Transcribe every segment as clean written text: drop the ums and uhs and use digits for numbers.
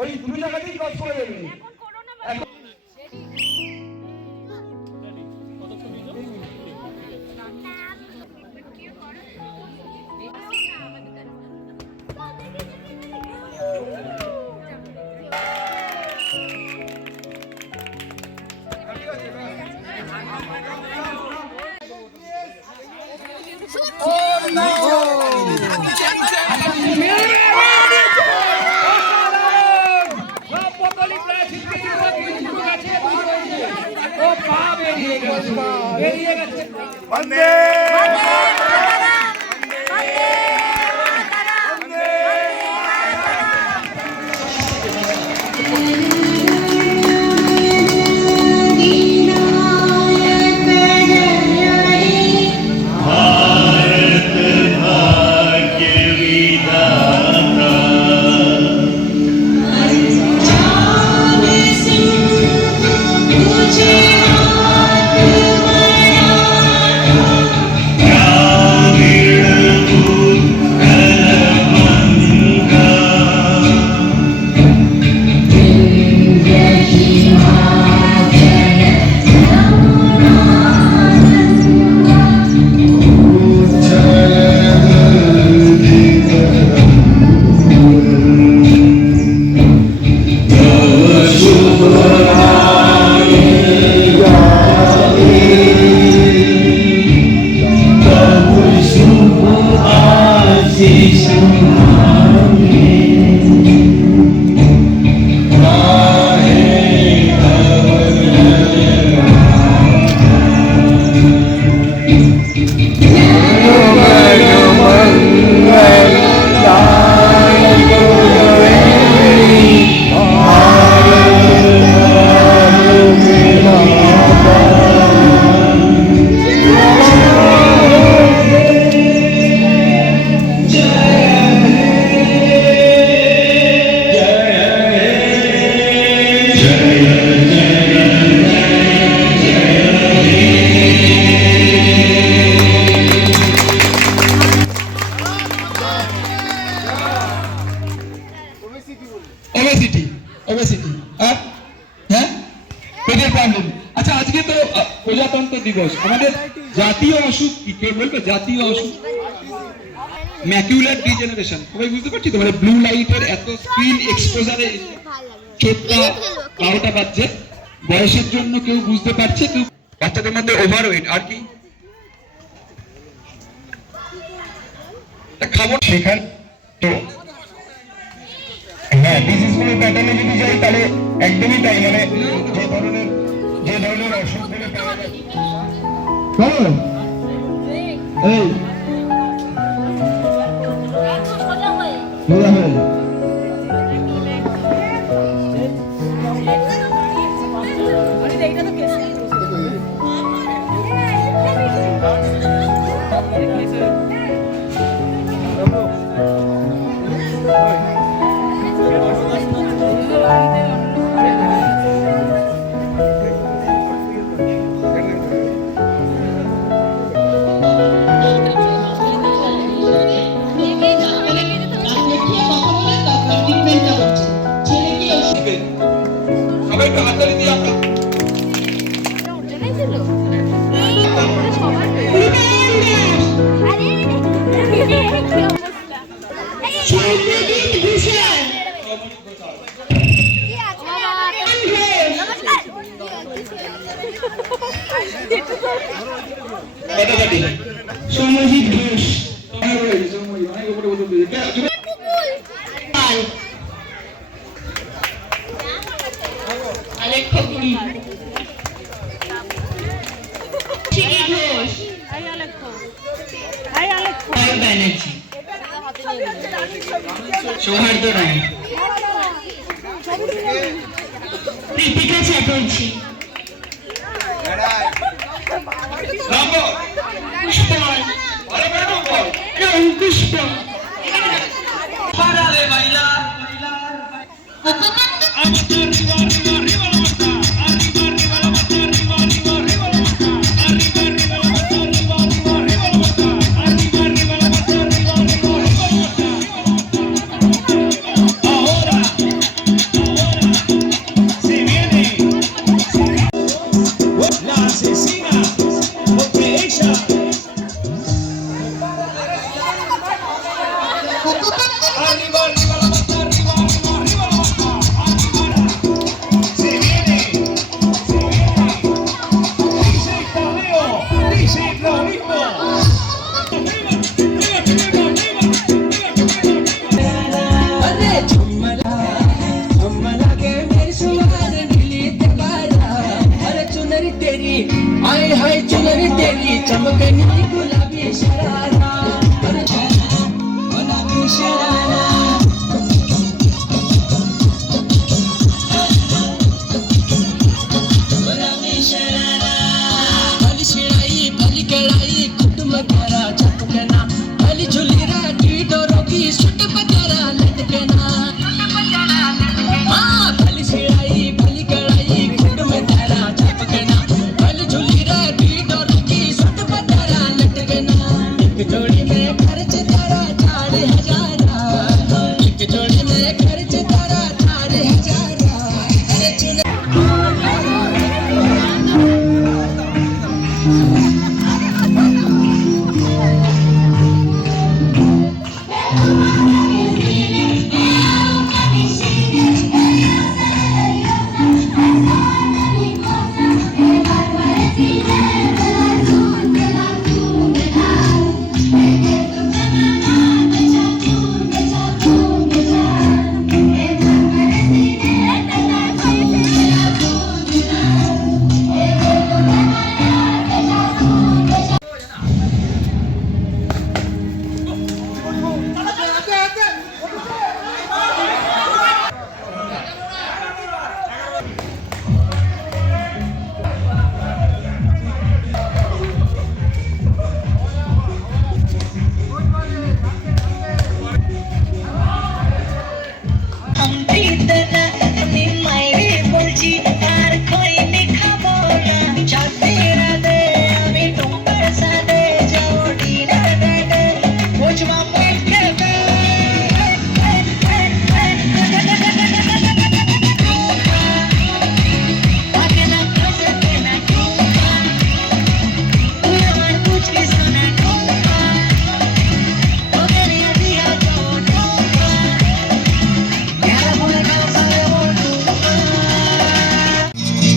ওই দুটো জায়গাতেই ক্রস করে দেবেন। আচ্ছা, আজকে তো প্রজাতন্ত্র দিবস, আমাদের জাতীয় অসুখ কি কেউ বলবে? জাতীয় অসুখ ম্যাকুলার ডিজেনারেশন। সবাই বুঝতে পারছি তো? মানে ব্লু লাইটের এত স্ক্রিন এক্সপোজারে চোখটা 12টা বাজছে, বয়সের জন্য কেউ বুঝতে পারছে, কেউ বাচ্চাদের মধ্যে ওভারওয়েট, আর কি খাবার সেখানে তো হ্যাঁ ডিজিজ গুলো প্যাটার্নে যদি যাই তাহলে একদমই তাই, মানে যে ধরনের অসুখ গুলো এই সৌম্যজিৎ ঘোষ, ব্যানার্জি, সৌহার্দ্য রায়, প্রীতিকা চ্যাটার্জি, অঙ্কুশ পাল, चमकनी गुलाबी शरारा अरे गुलाबी शरारा गुलाबी शरारा भली शिराई भली कड़ाई कुटुंब करा चपकना भली झुलीरा डोरों की सुट पचारा लटकना हाँ भली शिराई भली कड़ाई कुटुंब करा चपकना भली झुलीरा डोरों की सुट पचारा लटकना एक जोड़ी में खर्च तारा 4,000 एक जोड़ी में खर्च तारा 4,000 अरे चले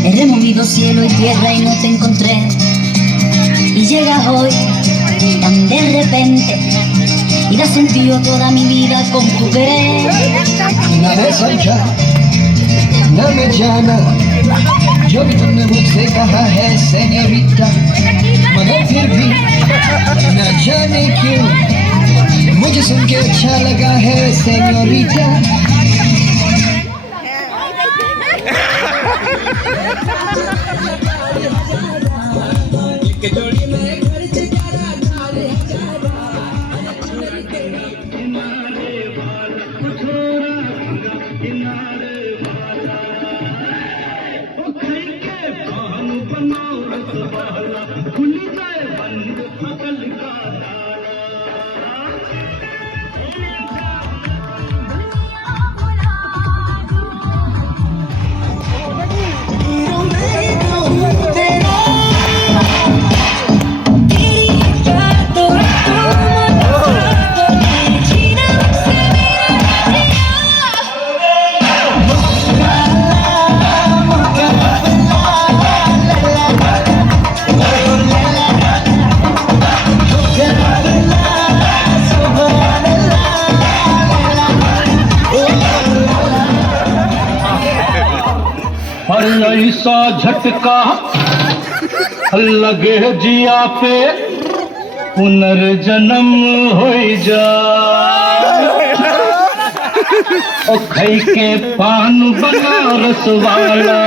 He removido cielo y tierra y no te encontré. Y llegas hoy tan de repente y das sentido a toda mi vida con tu querer. ना मैं समझा ना मैं जाना जो भी तुमने मुझसे कहा है सेन्योरिटा मगर फिर भी ना जाने क्यों मुझे सुन के अच्छा लगा है सेन्योरिटा एक जोड़ी में खर्च करा 4,000 और ऐसा झटका लगे जिया पे पुनर्जन्म हो जा ओ खाई के पान बनारस वाला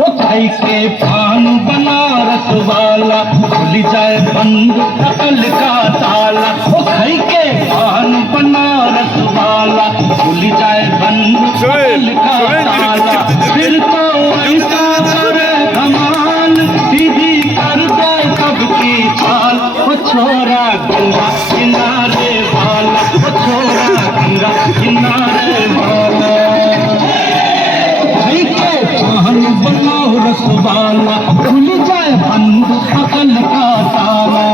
ओ खाई के पान बनारस वाला खुल जाए बंद अकल का ताला ओ खाई के पान बनारस वाला खुल जाए बंद अकल का ताला फिर तो ऐसा करे धमाल सीधी कर दे सबकी चाल ओ छोरा गंगा किनारे वाला ओ छोरा गंगा किनारे वाला भाई के पान बनाओ रसवाला खुल जाए बंद अकल का ताला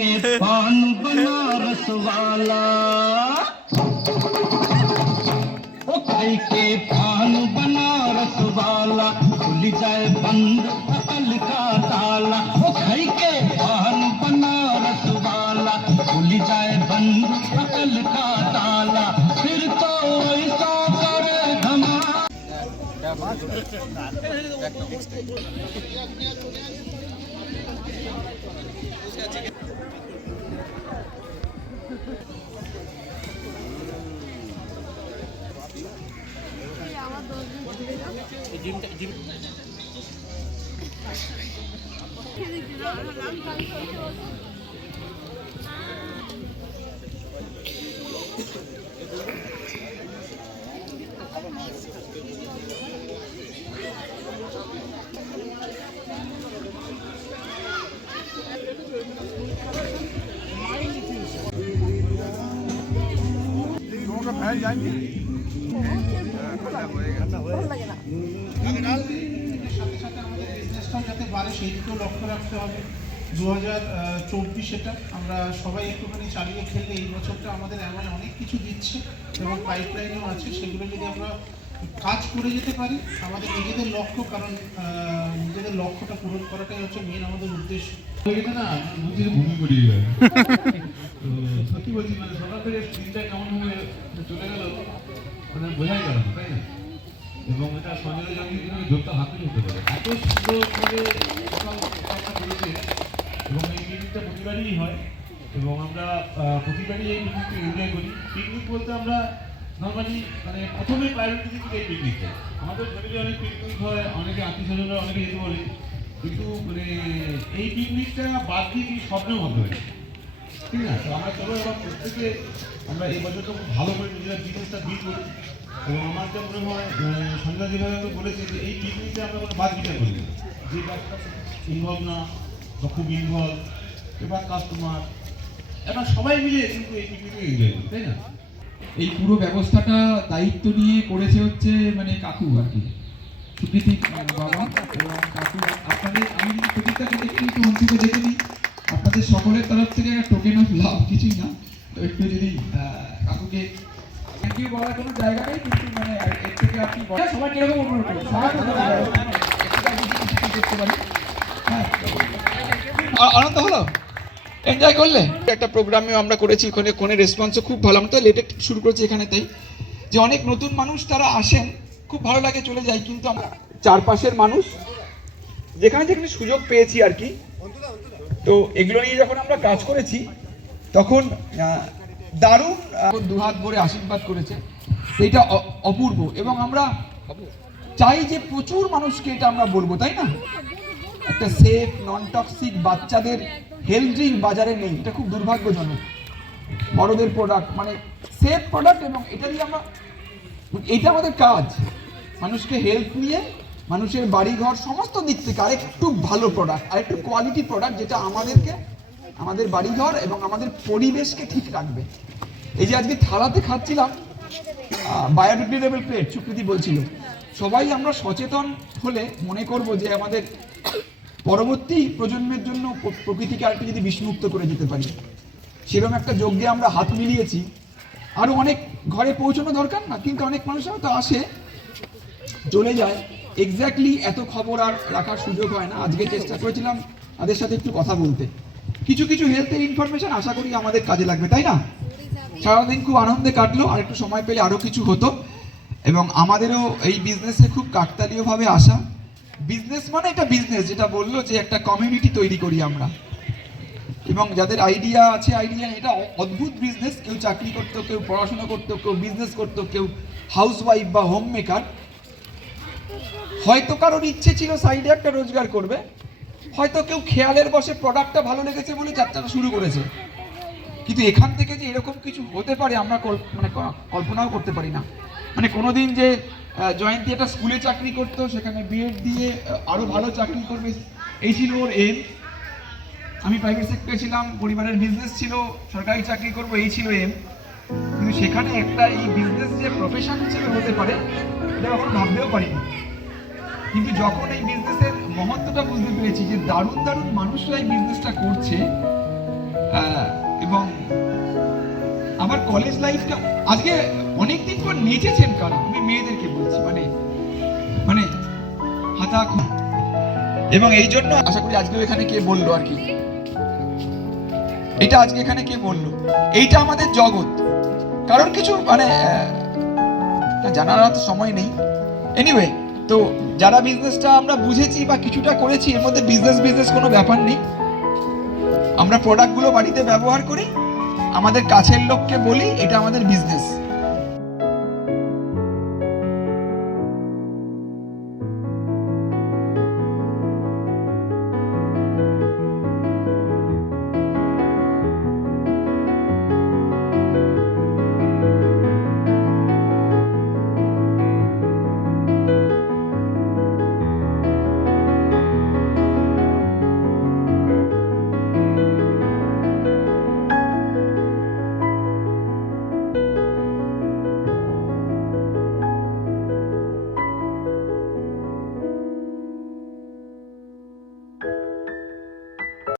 के पान बनारस वाला ओ खाई के पान बनारस वाला खुल जाए बंद अकल का ताला ओ खाई के पान बनारस वाला खुल जाए बंद अकल का ताला फिर तो ऐसा करे धमा যাতে বাড়ে সেই দিকেও লক্ষ্য রাখতে হবে। 2024 এটা আমরা সবাই একটুখানি চালিয়ে খেললে এই বছরটা আমাদের এমন অনেক কিছু দিচ্ছে এবং পাইপলাইনও আছে, সেগুলো যদি আমরা কাজ করে যেতে পারি আমাদের নিজেদের লক্ষ্য, কারণ নিজেদের লক্ষ্যটা পূরণ করাটাই হচ্ছে মেন আমাদের উদ্দেশ্য। না বুঝি ঘুমিয়ে পড়ি সত্যি বলছি, মানে সকাল থেকে দিনটা কেমন ভাবে চলে গেল মানে বোঝাই গেল না, তাই না? এবং এটা সঞ্জয় গান্ধীর জন্য যোগটা হাতে হতে পারে, এত সুন্দর করে সকাল করেছে এবং এই পিকনিকটা প্রতিবারই হয় এবং আমরা প্রতিবারই এই পিকনিকটা এনজয় করি। পিকনিক বলতে আমরা নর্মালি মানে প্রথমে প্রায়োরিটি দিচ্ছি এই পিকনিকটা। আমাদের ফ্যামিলি অনেক পিকনিক হয়, অনেকে আত্মীয় স্বজনরা অনেকে যেতে বলে, কিন্তু মানে এই পিকনিকটা বাদ দিয়ে কি স্বপ্নেও ভাবতে পারি, ঠিক না? তো আমরা চলো এবার প্রত্যেকে আমরা এই বছরটা খুব ভালো করে নিজেরা বিজনেসটা বিল করি এবং আমার যা মনে হয় সঞ্জয় যেভাবে বলেছে যে এই পিকনিকটা আমরা কোনো বাদ বিচার করি না, যে কাজটা ইনভলভ না বা খুব ইনভলভ এবার কাস্টমার এবার সবাই মিলে কিন্তু এই পিকনিকে এনজয় করি, তাই না? এই পুরো ব্যবস্থাটা দায়িত্ব নিয়ে করেছে হচ্ছে মানে কাকু আর কি, সুকৃতি বাবা এবং কাকু। আপনাদের আমি যদি প্রতিটাকে দেখে নিই তো অন্তিকে দেখে নিই, আপনাদের সকলের তরফ থেকে একটা টোকেন অফ লাভ, কিছুই না, তো একটু যদি কাকুকে থ্যাংক ইউ বলার কোনো জায়গা নেই, কিন্তু মানে এর থেকে আপনি সবাই কিরকম অনুরোধ করবেন, সবাই করতে পারি। হ্যাঁ, আনন্দ হলো, এনজয় করলে। একটা প্রোগ্রামে আমরা করেছি, ওখানে রেসপন্সও খুব ভালো। আমরা তো লেটে শুরু করেছি এখানে, তাই যে অনেক নতুন মানুষ তারা আসেন, খুব ভালো লাগে, চলে যায়, কিন্তু আমরা চারপাশের মানুষ যেখানে যেখানে সুযোগ পেয়েছি আর কি, তো এগুলো নিয়ে যখন আমরা কাজ করেছি তখন দারুণ দুহাত ভরে আশীর্বাদ করেছে, সেইটা অপূর্ব। এবং আমরা চাই যে প্রচুর মানুষকে এটা আমরা বলবো, তাই না? একটা সেফ নন টক্সিক বাচ্চাদের হেলথ ড্রিঙ্ক বাজারে নেই, এটা খুব দুর্ভাগ্যজনক। বড়দের প্রোডাক্ট মানে সেফ প্রোডাক্ট, এবং এটা দিয়ে আমরা, এটা আমাদের কাজ, মানুষকে হেল্প নিয়ে মানুষের বাড়িঘর সমস্ত দিক থেকে আরেকটু ভালো প্রোডাক্ট, আরেকটু কোয়ালিটি প্রোডাক্ট, যেটা আমাদেরকে আমাদের বাড়িঘর এবং আমাদের পরিবেশকে ঠিক রাখবে। এই যে আজকে থালাতে খাচ্ছিলাম বায়োডিগ্রেডেবল প্লেট, সুকৃতি বলছিল, সবাই আমরা সচেতন হলে মনে করব যে আমাদের পরবর্তী প্রজন্মের জন্য প্রকৃতিকে আরেকটু যদি বিষমুক্ত করে যেতে পারি, সেরকম একটা যজ্ঞে আমরা হাত মিলিয়েছি। আরও অনেক ঘরে পৌঁছানো দরকার না, কিন্তু অনেক মানুষ হয়তো আসে চলে যায়, এক্স্যাক্টলি এত খবর আর রাখার সুযোগ হয় না। আজকে চেষ্টা করেছিলাম তাদের সাথে একটু কথা বলতে, কিছু কিছু হেলথের ইনফরমেশন আশা করি আমাদের কাজে লাগবে, তাই না? সারাদিন খুব আনন্দে কাটলো, আর একটু সময় পেলে আরও কিছু হতো। এবং আমাদেরও এই বিজনেসে খুব কাকতালীয়ভাবে আসা। বিজনেস মানে এটা বিজনেস, যেটা বললো যে একটা কমিউনিটি তৈরি করি আমরা, এবং যাদের আইডিয়া আছে আইডিয়া, এটা অদ্ভুত বিজনেস। কেউ চাকরি করতো, কেউ পড়াশোনা করতো, কেউ বিজনেস করতো, কেউ হাউসওয়াইফ বা হোম মেকার। হয়তো কারোর ইচ্ছে ছিল সাইডে একটা রোজগার করবে, হয়তো কেউ খেয়ালের বসে প্রোডাক্টটা ভালো লেগেছে বলে যাত্রাটা শুরু করেছে, কিন্তু এখান থেকে যে এরকম কিছু হতে পারে আমরা মানে কল্পনাও করতে পারি না। মানে কোনোদিন যে জয়ন্তী একটা স্কুলে চাকরি করতো, সেখানে বিএড দিয়ে আরও ভালো চাকরি করবে, এই ছিল ওর এম। আমি প্রাইভেট সেক্টরে ছিলাম, পরিবারের বিজনেস ছিল, সরকারি চাকরি করবো, এই ছিল এম। কিন্তু সেখানে একটা এই বিজনেস যে প্রফেশন হিসেবে হতে পারে এটা কখনো ভাবতেও পারিনি। কিন্তু যখন এই বিজনেসের মহত্বটা বুঝতে পেরেছি যে দারুণ দারুণ মানুষরা এই বিজনেসটা করছে, এবং আমার কলেজ লাইফটা আজকে অনেকদিন পর নেচেছেন কারা, আমি মেয়েদেরকে বলছি, মানে মানে হাতা এবং এই জন্য আশা করি আজকেও এখানে কে বললো আর কি, এটা আজকে এখানে কে বললো, এইটা আমাদের জগৎ। কারণ কিছু মানে জানার তো সময় নেই। এনিওয়ে, তো যারা বিজনেসটা আমরা বুঝেছি বা কিছুটা করেছি, এর মধ্যে বিজনেস কোনো ব্যাপার নেই। আমরা প্রোডাক্টগুলো বাড়িতে ব্যবহার করি, আমাদের কাছের লোককে বলি এটা আমাদের বিজনেস।